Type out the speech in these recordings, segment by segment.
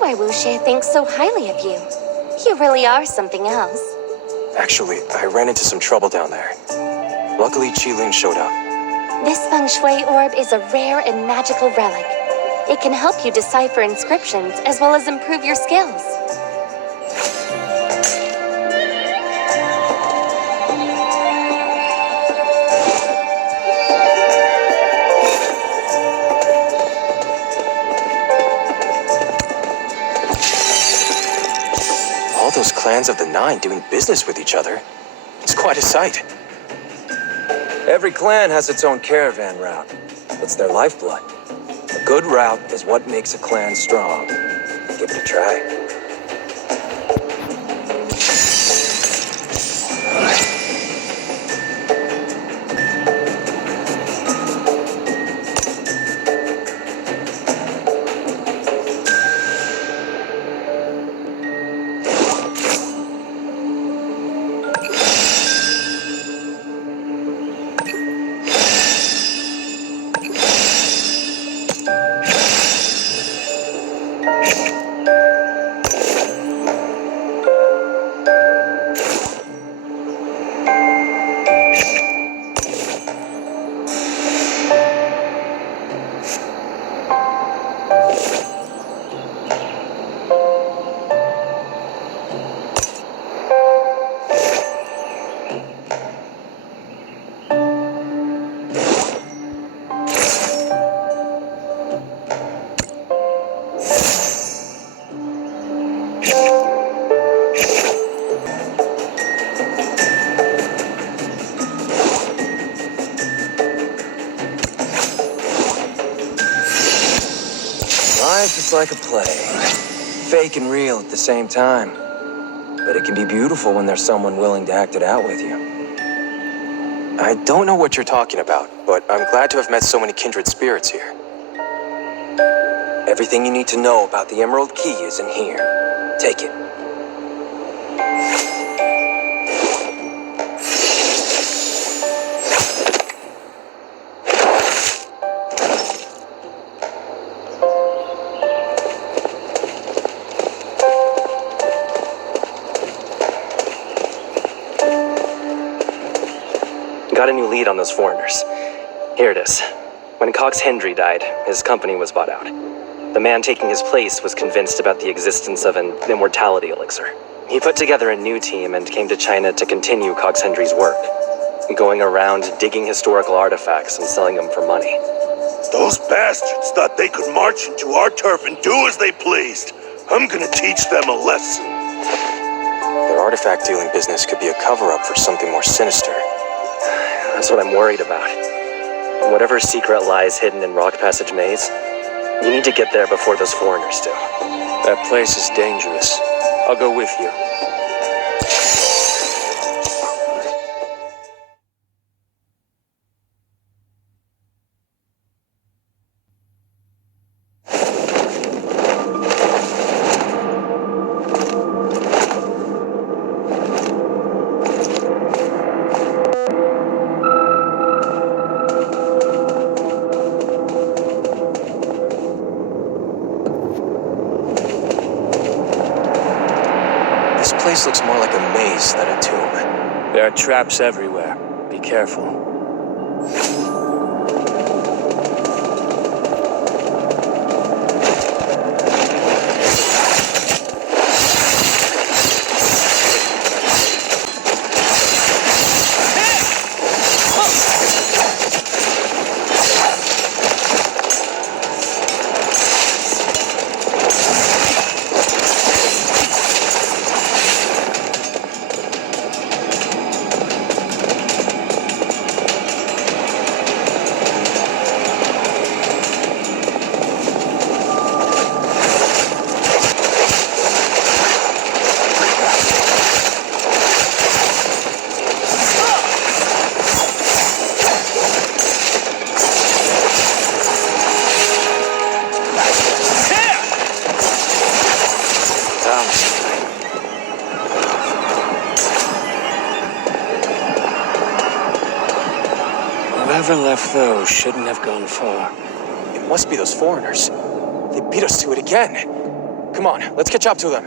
why Wuxie thinks so highly of you. You really are something else. Actually, I ran into some trouble down there. Luckily, Qilin showed up. This feng shui orb is a rare and magical relic. It can help you decipher inscriptions as well as improve your skills. All those clans of the Nine doing business with each other. It's quite a sight. Every clan has its own caravan route. It's their lifeblood. A good route is what makes a clan strong. Give it a try. Life is like a play. Fake and real at the same time. But it can be beautiful when there's someone willing to act it out with you. I don't know what you're talking about, but I'm glad to have met so many kindred spirits here. Everything you need to know about the Emerald Key is in here. Take it. Got a new lead on those foreigners. Here it is. When Cox Hendry died, his company was bought out. The man taking his place was convinced about the existence of an immortality elixir. He put together a new team and came to China to continue Cox Hendry's work, going around digging historical artifacts and selling them for money. Those bastards thought they could march into our turf and do as they pleased. I'm gonna teach them a lesson. Their artifact dealing business could be a cover-up for something more sinister. That's what I'm worried about. Whatever secret lies hidden in Rock Passage Maze, you need to get there before those foreigners do. That place is dangerous. I'll go with you. This place looks more like a maze than a tomb. There are traps everywhere. Be careful. Whoever left those shouldn't have gone far. It must be those foreigners. They beat us to it again. Come on, let's catch up to them.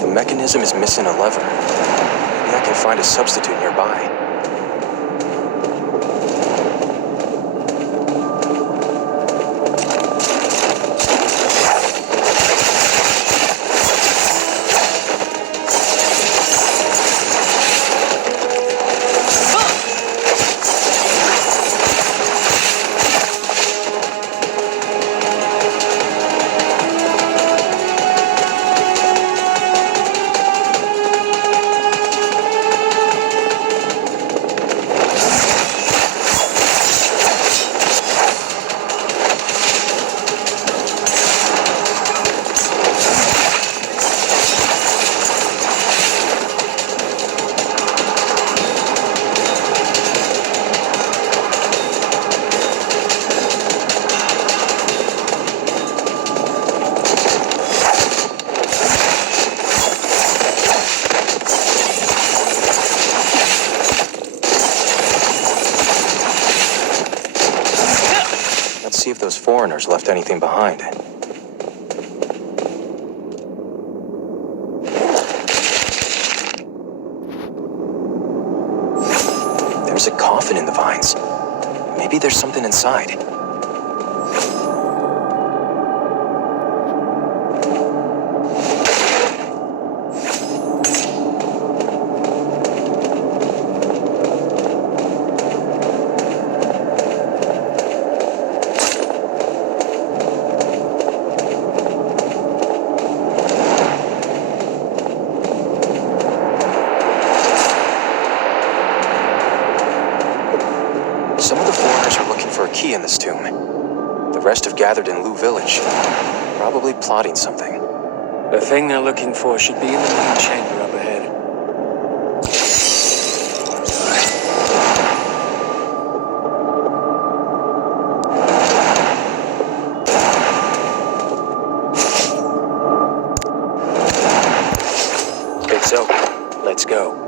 The mechanism is missing a lever. Maybe I can find a substitute nearby. See if those foreigners left anything behind. There's a coffin in the vines. Maybe there's something inside. Some of the foreigners are looking for a key in this tomb. The rest have gathered in Lu Village, probably plotting something. The thing they're looking for should be in the main chamber up ahead. It's open. Let's go.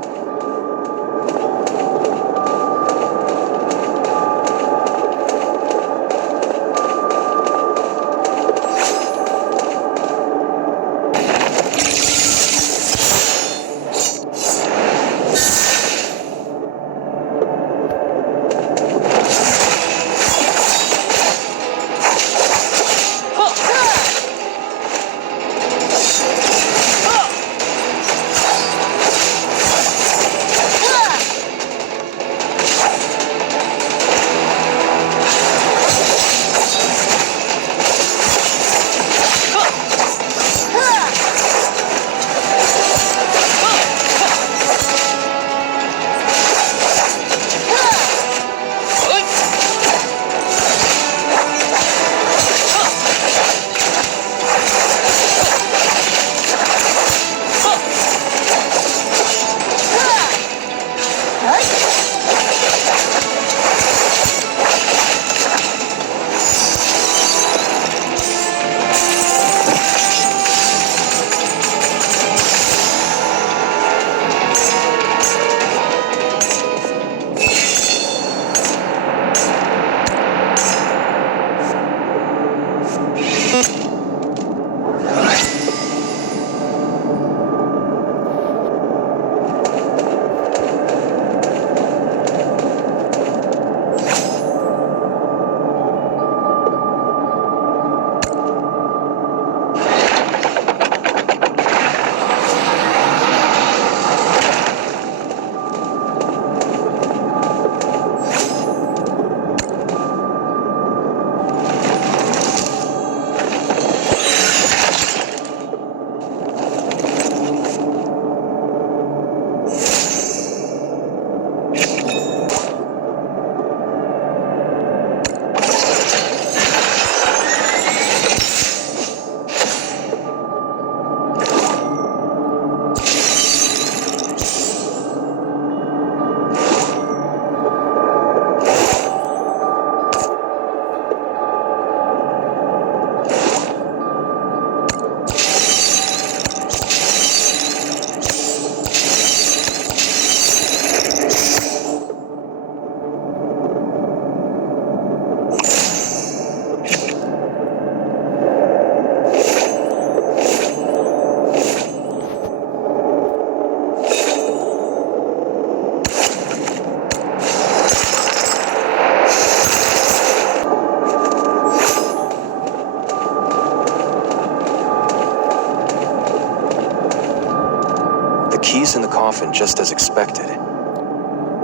The key's in the coffin just as expected.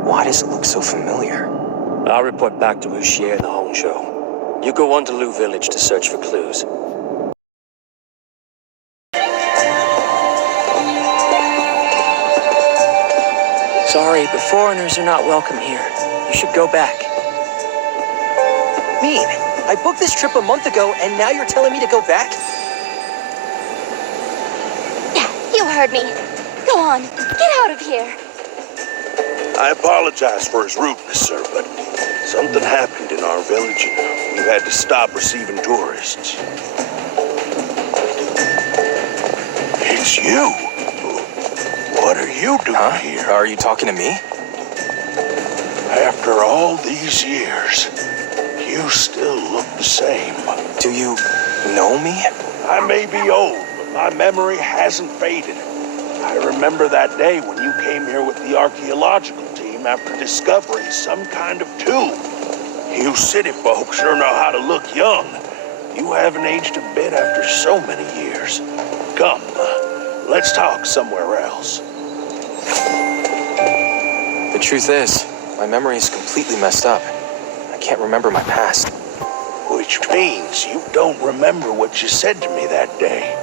Why does it look so familiar? I'll report back to Wuxie and the Hongzhou. You go on to Lu Village to search for clues. Sorry, but foreigners are not welcome here. You should go back. Mean, I booked this trip a month ago, and now you're telling me to go back? Yeah, you heard me. Go on, get out of here. I apologize for his rudeness, sir, but something happened in our village and we've had to stop receiving tourists. It's you. What are you doing here? Are you talking to me? After all these years, you still look the same. Do you know me? I may be old, but my memory hasn't faded. I remember that day when you came here with the archaeological team after discovering some kind of tomb. You city folks sure know how to look young. You haven't aged a bit after so many years. Come, let's talk somewhere else. The truth is, my memory is completely messed up. I can't remember my past. Which means you don't remember what you said to me that day.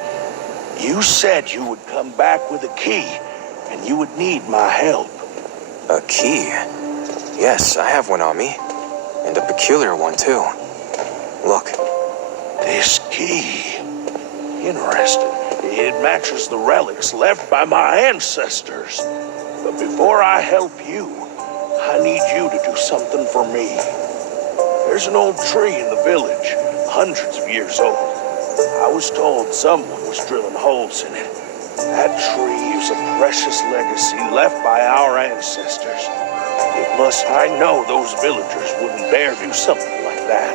You said you would come back with a key, and you would need my help. A key? Yes, I have one on me. And a peculiar one, too. Look. This key. Interesting. It matches the relics left by my ancestors. But before I help you, I need you to do something for me. There's an old tree in the village, hundreds of years old. I was told someone was drilling holes in it. That tree is a precious legacy left by our ancestors. I know those villagers wouldn't dare do something like that.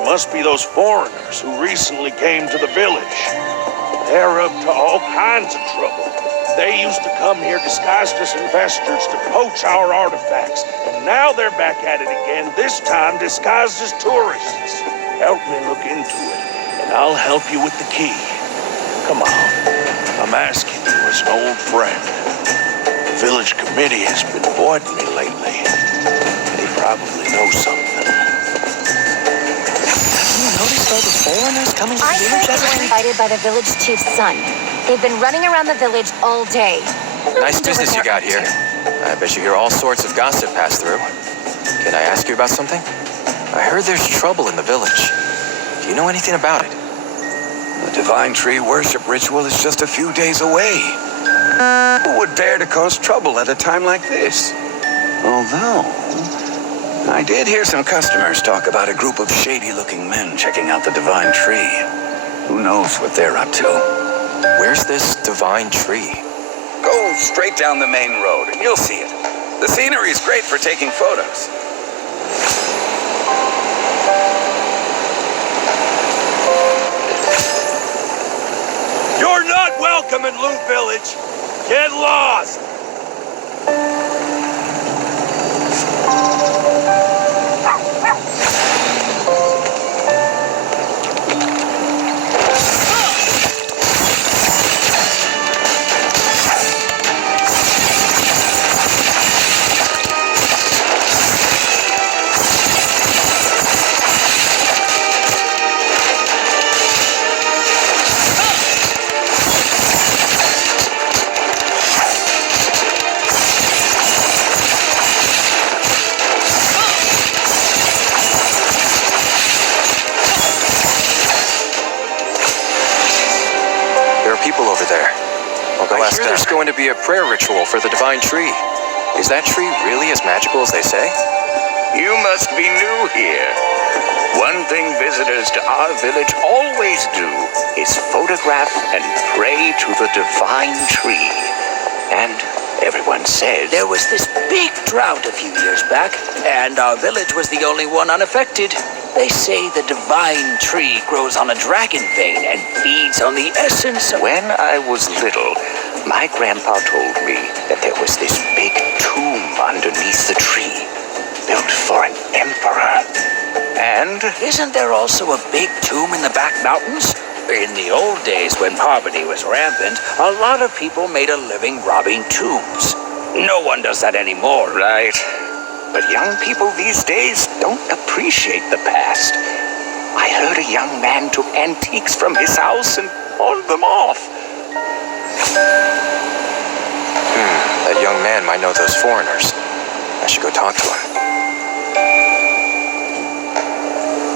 It must be those foreigners who recently came to the village. They're up to all kinds of trouble. They used to come here disguised as investors to poach our artifacts. And now they're back at it again, this time disguised as tourists. Help me look into it, and I'll help you with the key. Come on. I'm asking you as an old friend. The village committee has been avoiding me lately. They probably know something. You noticed all the foreigners coming to the I village? heard they were invited by the village chief's son. They've been running around the village all day. Nice business you got here. I bet you hear all sorts of gossip pass through. Can I ask you about something? I heard there's trouble in the village. Do you know anything about it? The divine tree worship ritual is just a few days away. Who would dare to cause trouble at a time like this? Although, I did hear some customers talk about a group of shady-looking men checking out the divine tree. Who knows what they're up to? Where's this divine tree? Go straight down the main road and you'll see it. The scenery is great for taking photos. You're not welcome in Lu Village. Get lost. Over there. I hear there's going to be a prayer ritual for the divine tree. Is that tree really as magical as they say? You must be new here. One thing visitors to our village always do is photograph and pray to the divine tree. And everyone says there was this big drought a few years back, and our village was the only one unaffected. They say the divine tree grows on a dragon vein and feeds on the essence of... When I was little, my grandpa told me that there was this big tomb underneath the tree, built for an emperor. And isn't there also a big tomb in the back mountains? In the old days, when poverty was rampant, a lot of people made a living robbing tombs. No one does that anymore. Right. But young people these days don't appreciate the past. I heard a young man took antiques from his house and pawned them off. That young man might know those foreigners. I should go talk to him.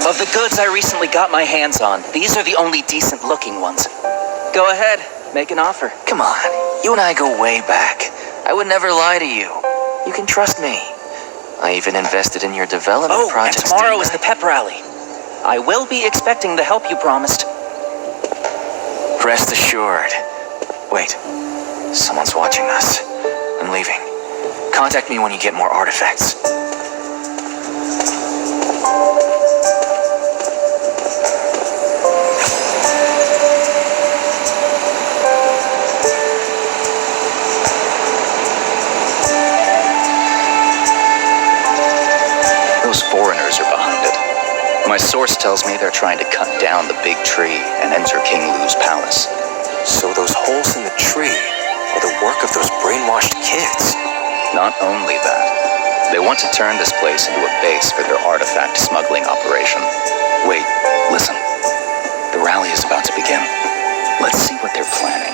Of the goods I recently got my hands on, these are the only decent-looking ones. Go ahead, make an offer. Come on, you and I go way back. I would never lie to you. You can trust me. I even invested in your development projects. And tomorrow is the pep rally. I will be expecting the help you promised. Rest assured. Wait, someone's watching us. I'm leaving. Contact me when you get more artifacts. Those foreigners are behind it. My source tells me they're trying to cut down the big tree and enter King Lou's palace. So those holes in the tree are the work of those brainwashed kids. Not only that, they want to turn this place into a base for their artifact smuggling operation. Wait, listen. The rally is about to begin. Let's see what they're planning.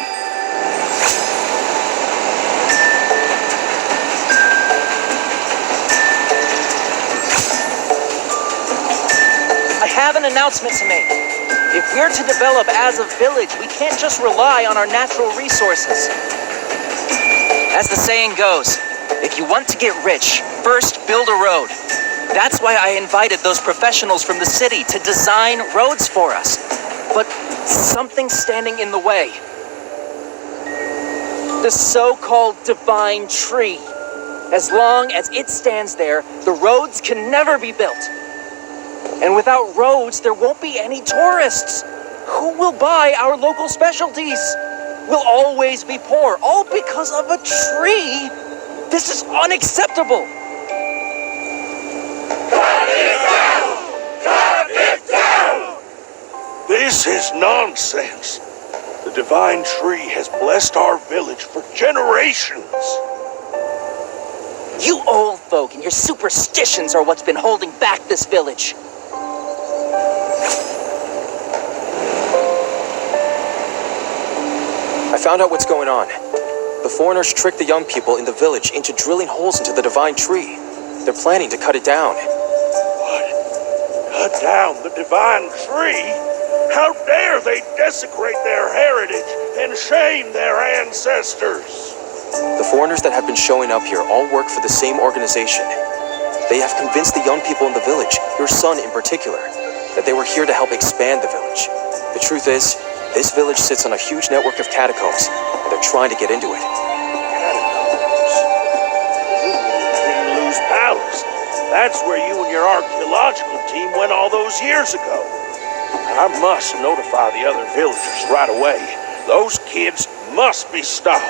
I have an announcement to make. If we're to develop as a village, we can't just rely on our natural resources. As the saying goes, if you want to get rich, first build a road. That's why I invited those professionals from the city to design roads for us. But something's standing in the way. The so-called divine tree. As long as it stands there, the roads can never be built. And without roads, there won't be any tourists. Who will buy our local specialties? We'll always be poor, all because of a tree. This is unacceptable. This is nonsense. The divine tree has blessed our village for generations. You old folk and your superstitions are what's been holding back this village. I found out what's going on. The foreigners tricked the young people in the village into drilling holes into the divine tree. They're planning to cut it down. What? Cut down the divine tree? How dare they desecrate their heritage and shame their ancestors? The foreigners that have been showing up here all work for the same organization. They have convinced the young people in the village, your son in particular, that they were here to help expand the village. The truth is, this village sits on a huge network of catacombs, and they're trying to get into it. Catacombs? King Lou's palace. That's where you and your archaeological team went all those years ago. I must notify the other villagers right away. Those kids must be stopped.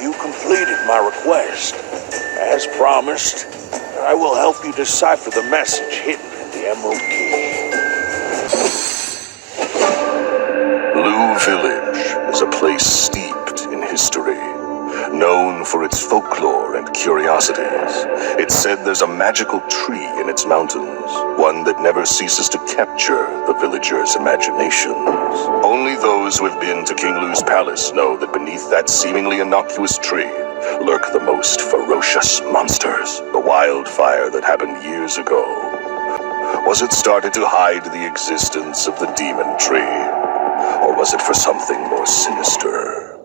You completed my request. As promised, I will help you decipher the message hidden in the Emerald Key. Lou Village is a place steeped in history, known for its folklore and curiosities. It's said there's a magical tree in its mountains, one that never ceases to capture the villagers' imaginations. Only those who have been to King Lou's palace know that beneath that seemingly innocuous tree lurk the most ferocious monsters. The wildfire that happened years ago. Was it started to hide the existence of the demon tree? Or was it for something more sinister?